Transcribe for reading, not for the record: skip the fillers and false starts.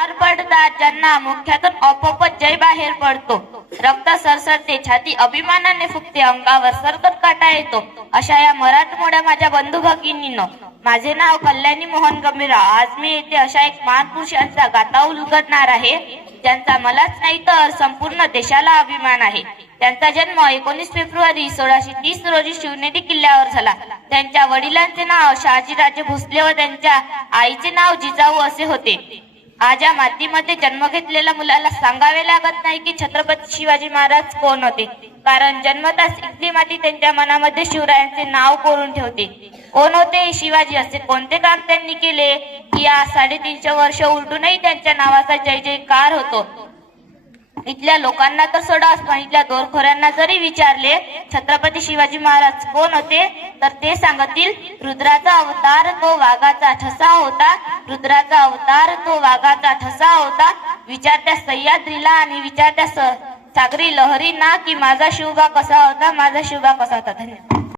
पार पडतात ज्यांना मुख्यातून आपोआपच जय बाहेर पडतो. रक्त सरसरते, छाती अभिमानाने फुगते, अंगावर सरकत काटा येतो. अशा या मराठमोळ्या माझ्या बंधू भगिनींनो, माझे नाव कल्याणी मोहन गंभीरराव. आज मी येथे अशा एक महान पुरुषांचा गाथा उलगडणार आहे ज्यांचा मलाच नाही तर संपूर्ण देशाला अभिमान आहे. त्यांचा जन्म 19 फेब्रुवारी 1630 रोजी शिवनेरी किल्ल्यावर झाला. त्यांच्या वडिलांचे नाव शहाजीराजे भोसले व त्यांच्या आईचे नाव जिजाऊ असे होते. आज या मातीमध्ये जन्म घेतलेल्या मुलाला सांगावे लागत नाही की छत्रपती शिवाजी महाराज कोण होते, कारण जन्मताच इथली माती त्यांच्या मनामध्ये शिवरायांचे नाव कोरून ठेवते. कोण होते शिवाजी, असे कोणते काम त्यांनी केले की या 350 वर्ष उलटूनही त्यांच्या नावाचा जय जयकार होतो. इथल्या लोकांना तर सोडा, पण इथल्या दोरखोऱ्यांना जरी विचारले छत्रपती शिवाजी महाराज कोण होते तर ते सांगतील, रुद्राचा अवतार तो वाघाचा ठसा होता, रुद्राचा अवतार तो वाघाचा ठसा होता. विचारत्या सह्याद्रीला आणि विचारत्या सागरी लहरींना की माझा शिवबा कसा होता, माझा शिवबा कसा होता. धन्यवाद.